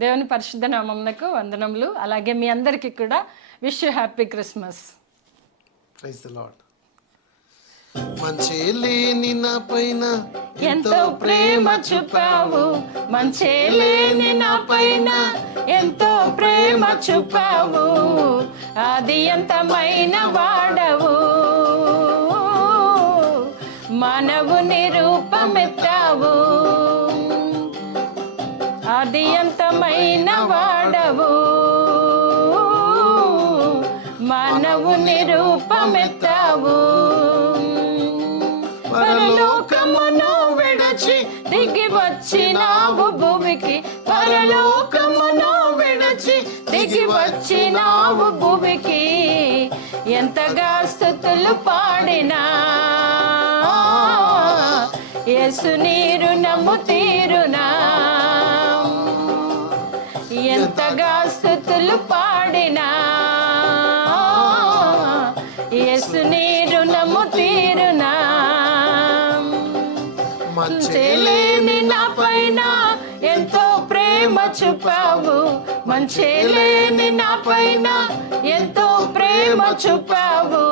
దేవుని పరిశుద్ధ నామమునకు వందనములు. అలాగే మీ అందరికీ కూడా wish you happy Christmas. Praise the lord. మంచే లేని నా పైన ఎంతో ప్రేమ చూపావు, మంచే లేని నా పైన ఎంతో ప్రేమ చూపావు, అది ఎంతమైన వాడవు, మానవుని రూపమెత్తావు, అది ఎంతమైన వాడవు, మానవుని రూపమెత్తావు. పరలోకమును విడచి దిగి వచ్చినావు భూమికి, పరలోకమును విడచి దిగి వచ్చినావు భూమికి, ఎంతగా స్తుతులు పాడినా యేసు నీ రుణము తీరునా, ఎంతగా స్తుతులు పాడినా యేసు నీ రుణము తీరునా. మంచే లేని నా పైన ఎంతో ప్రేమ చూపావు, మంచే లేని నా పైన ఎంతో ప్రేమ చూపావు,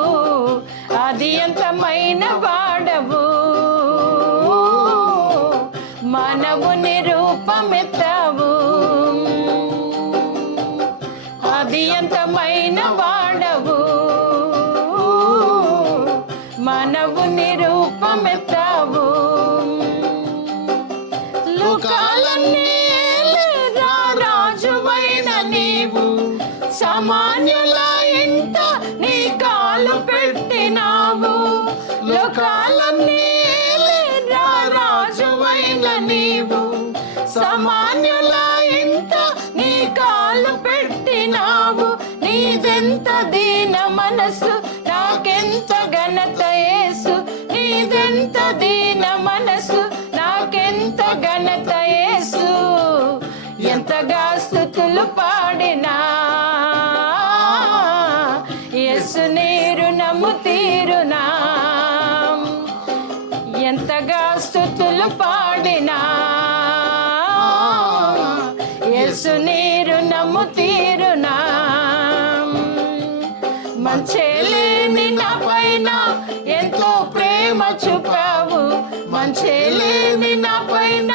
అది ఎంతమైన వాడవు, మానవుని రూపమెత్తావు, అది ఎంతమైన వాడవు, మానవుని రూపమెత్తావు. లోకాలన్నీ ఏలేరా రాజువైన నీవు, సామాన్యుల ఇంట నీ కాలు పెట్టినావు, లోకాలన్నీ ఏలేరా రాజువైన నీవు, సామాన్యుల ఇంట నీ కాలు పెట్టినావు, నీదెంత దీన మనసు నాకెంత ఘనత యేసు, నీదెంత దీన మనసు నాకెంత ఘనత యేసు, ఎంతగా స్తుతులు పాడినా యేసు నీ రుణము తీరునా, ఎంతగా స్తుతులు పాడినా యేసు నీ రుణము తీరునా. మంచే లేని నా పైన ఎంతో ప్రేమ చూపావు, మంచే లేని నా పైన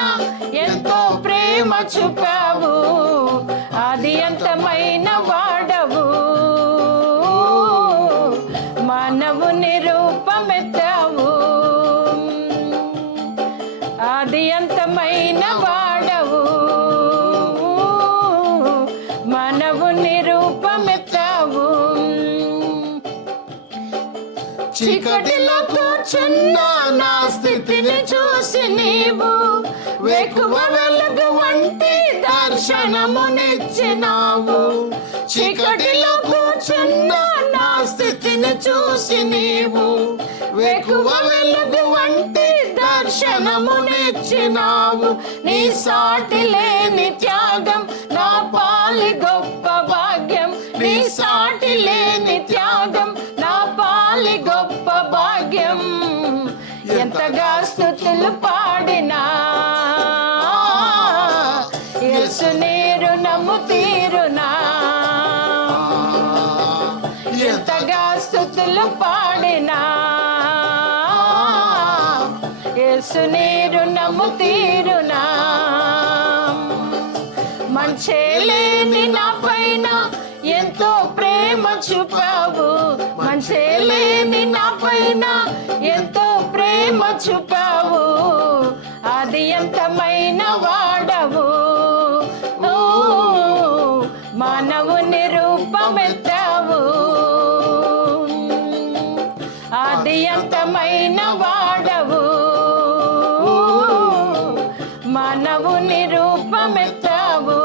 ఎంతో ప్రేమ చూపావు, అది ఎంతమైన వాడవు, మానవుని రూపమెత్తావు, అది ఎంతమైన వాడవు, మానవుని రూపమెత్తావు. చీకటిలో కూర్చున్న నా స్థితిని చూసి నీవు వెక్కువ వెలుగు వంటి దర్శనమునిచ్చినావు, చీకటిలో కూర్చున్న నా స్థితిని చూసి నీవు వెక్కువ వెలుగు వంటి దర్శనమునిచ్చినావు, నీ సాటి లేని త్యాగం నా పాలి గొప్ప భాగ్యం, నీ సాటి లేని త్యాగం నా పాలి గొప్ప భాగ్యం, ఎంతగా స్తుతులు పాడినా యేసు నీ రుణము తీరునా, ఎంతగా స్తుతులు పాడినా యేసు నీ రుణము తీరునా. మంచే లేని నా పైన ఎంతో ప్రేమ చూపావు, మంచే లేని నా పైన ఎంతో ప్రేమ చూపావు, అది ఎంతమైన వాడవు, మానవుని రూపమెత్తావు, అది ఎంతమైన వాడవు, మానవుని రూపమెత్తావు.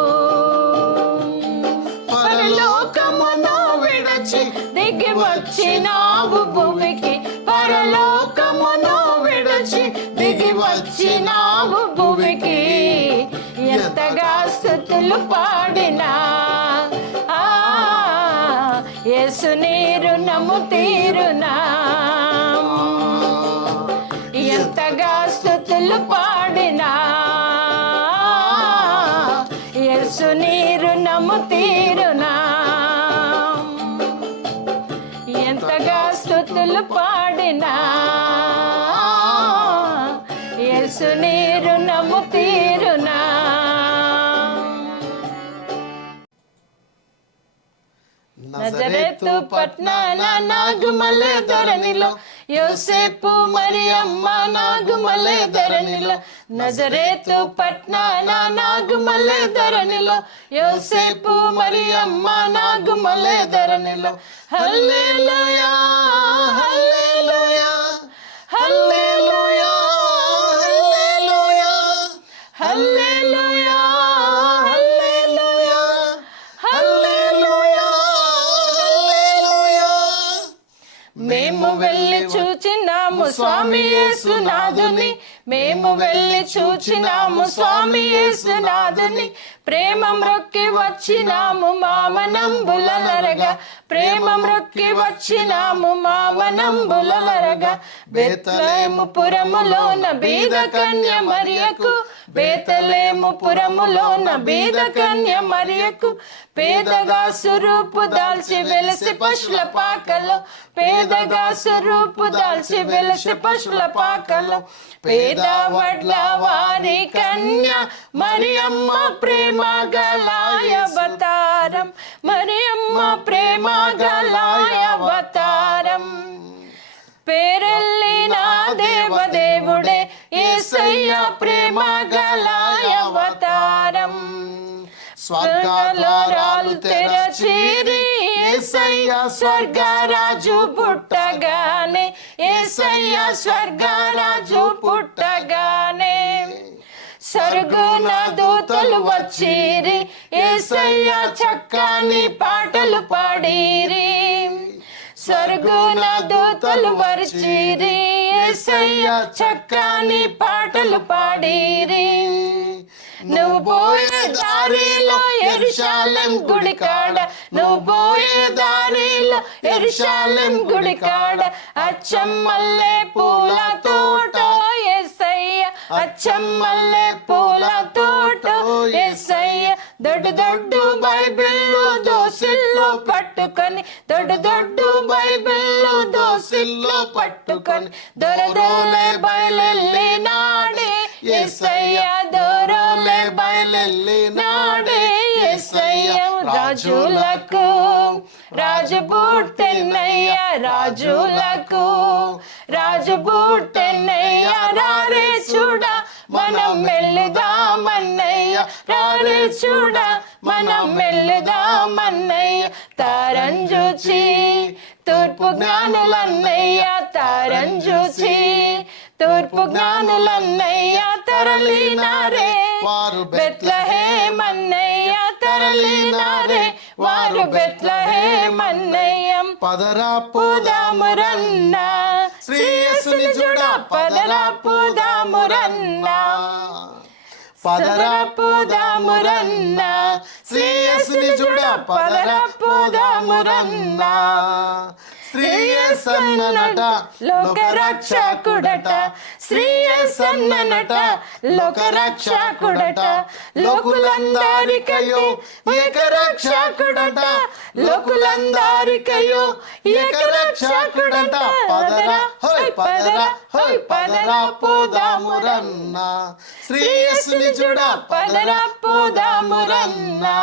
పరలోకమును విడచి దిగి వచ్చినావు భూమికి, పరలోకమును విడచి దిగి వచ్చినావు భూమికి, ఎంతగా స్తుతులు పాడినా యేసు నీ రుణము తీరునా, ఎంతగా స్తుతులు పాడినా యేసు నీరు నమ్ము తీరునా. ఎంతగా స్తుతులు పాడినా యేసు నీరు నమ్ము తీరునా. నజరేతు పట్నాన నాగుమలే ధరణిలో యోసేపు మరియమ్మ నాగుమలే ధరణిలో. నజరేతు పట్నాన నాగుమలే ధరణిలో యోసేపు మరియమ్మ నాగుమలే ధరణిలో. హల్లెలూయా హల్లెలూయా హల్లెలూయా హల్లెలూయా హల్లెలూయా హల్లెలూయా హల్లెలూయా. మేము వెళ్ళి చూచినాము స్వామి యేసునాథుని, మేము వెళ్ళి చూచినాము స్వామి యేసునాథుని. ప్రేమ మ్రొక్కి వచ్చినాము మామనంబులనరగా, ప్రేమ మ్రొక్కి వచ్చినాము మామనంబులనరగా. బేత్లెహేము పురములోన బీద కన్య మరియకు, బేత్లెహేము పురములోన బీద కన్య మరియకు. పేదగా స్వరూపు దాల్చి వెలసి పశుల పాకలో, పేదగా స్వరూపు దాల్చి వెలసి పశుల పాకలో. పేద వడ్ల వారి కన్య మరియమ్మ ప్రేమ గలాయ అవతారం, మరియమ్మ ప్రేమ గలాయ అవతారం. పేరెళ్ళిన దేవదేవుడే యేసయ్య ప్రేమ గలాయ అవతారం. స్వర్గాలు తెరచిరి యేసయ్య స్వర్గరాజు పుట్టగానే, యేసయ్య స్వర్గరాజు పుట్టగానే. సరుగున దూతలు వచ్చిరి యేసయ్య చక్కని పాటలు పాడిరి. సరుగున దూతలు వచ్చిరి యేసయ్య చక్కని పాటలు పాడిరి. నువ్వు పోయే దారిలో యెరూషలేం గుడి కాడ, నువ్వు పోయే దారిలో యెరూషలేం గుడి కాడ అచ్చం మల్లె పూల తోట యేసయ్య, అచ్చం మల్లె పూల తోట యేసయ్య. దొడ్డు దొడ్డు బైబిళ్ళు దోసిల్లో పట్టుకొని, దొడ్డు దొడ్డు బైబిళ్ళు దోసిల్లో పట్టుకొని దొరదోలే బయలెల్లి నాడే యేసయ్య, దొరలే బయలెల్లి నాడే యేసయ్య. రాజులకు రాజు పుట్టెనయ్య, రాజులకు రాజు పుట్టెనయ్య. రారే చూడ మనం మెల్లుదామన్నయ్య, రారే చూడ మనం మెల్లుదామన్నయ్య. తారం చూచి తూర్పు జ్ఞానులన్నయ్య, తారం చూచి తూర్పు జ్ఞానులన్నయ్య. తరలినారే వారు బెత్లెహేం అన్నయ్య, తరలినారే వారు బెత్లెహేం అన్నయ్య. పదరా పోదామురన్నా శ్రీ యేసుని చూడ, పదరా పోదామురన్నా, పదరా పోదామురన్నా శ్రీ యేసుని చూడ, పదరా పోదామురన్నా. శ్రీ యేసన్ననట లోకరక్షకుడట, శ్రీ యేసన్ననట లోకరక్షకుడట. లోకులందరికయో ఏకరక్షకుడట, లోకులందరికయో ఏకరక్షకుడట. పదరా హోయ్ పదరా హోయ్ పదరా పోదామురన్నా శ్రీ యేసుని చూడ, పదరా పోదామురన్నా.